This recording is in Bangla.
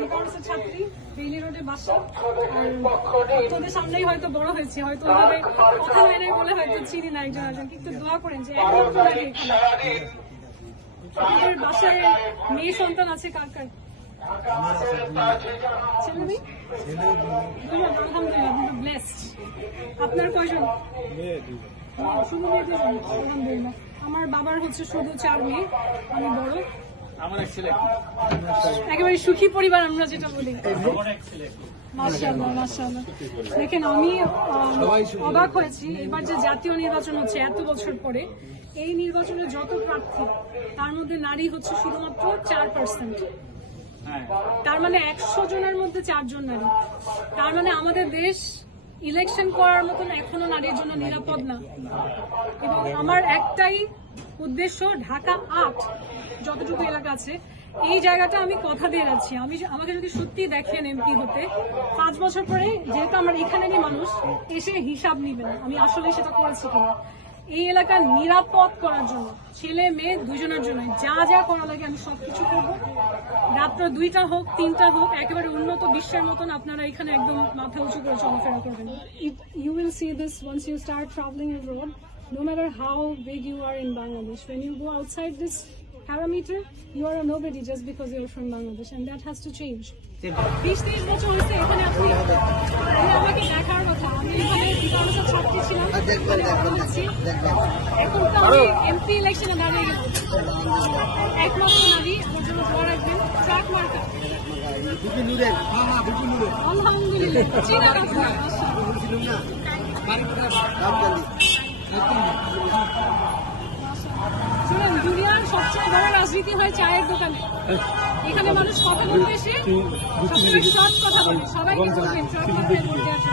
রিপোর্টার্সের ছাত্রী, বেইলি রোডে বাসা। আর তোদের সামনেই হয়তো বড় হয়েছে, হয়তো ওইভাবে কথা হয় নাই বলে হয়তো চিনি না একজন একজনকে। একটু দোয়া করেন যে একমাত্র নারী এখানে। আপনাদের বাসায় মেয়ে সন্তান আছে কার কার? ছেলে মেয়ে? আলহামদুলিল্লাহ, ব্লেসড। আপনার কয়জন? শুধু মেয়ে দুজন? আলহামদুলিল্লাহ। আমার বাবার হচ্ছে শুধু 4 মেয়ে, আমি বড়। আমার এক ছেলে, একেবারে সুখী পরিবার আমরা যেটা বলি। মাশাআল্লাহ মাশাআল্লাহ। দেখেন, আমি অবাক হয়েছি এবার যে জাতীয় নির্বাচন হচ্ছে এত বছর পরে, এই নির্বাচনে যত প্রার্থী তার মধ্যে নারী হচ্ছে শুধুমাত্র 4%। তার মানে 100 জনের মধ্যে 4 জন নারী। তার মানে আমাদের দেশ ইলেকশন করার মতন এখনো নারীর জন্য নিরাপদ না। এবং আমার একটাই উদ্দেশ্য, ঢাকা 8 যতটুকু এলাকা আছে এই জায়গাটা আমি কথা দিয়ে যাচ্ছি, আমাকে যদি সত্যি দেখেন এমপি হতে 5 বছর পরে, যেহেতু আমার এখানেরই মানুষ, এসে হিসাব নিবেন আমি আসলে সেটা করেছি কিনা। এই এলাকা নিরাপদ করার জন্য ছেলে মেয়ে দুজনের জন্য যা যা করা লাগে আমি সবকিছু করবো। রাত্র 2টা হোক 3টা হোক, একেবারে উন্নত বিশ্বের মতন আপনারা এখানে একদম মাথা উঁচু করে চলাফেরা করবেন। You will see this once you start traveling abroad. No matter how big you are in Bangladesh, when you go outside this parameter, you are a nobody just because you are from Bangladesh, and that has to change. 20-30 বছর হয়েছে এখানে আপনি আমাকে দেখার কথা। আমি এখানে বিধানসভা ছাত্রী ছিলাম, এখন তো আমি এমপি ইলেকশনে দাঁড়িয়ে গেলাম। একমাত্র নারী, আমার জন্য দোয়া রাখবেন। ট্রাক মার্কা আলহামদুলিল্লাহ, চিনা কথা। শুনেন, দুনিয়ার সবচেয়ে বড় রাজনীতি হয় চায়ের দোকানে। এখানে মানুষ কথা বলতে এসে সবসময় সৎ কথা বলে, সবাইকে বলবেন সৎ কথায় বলতে আসে।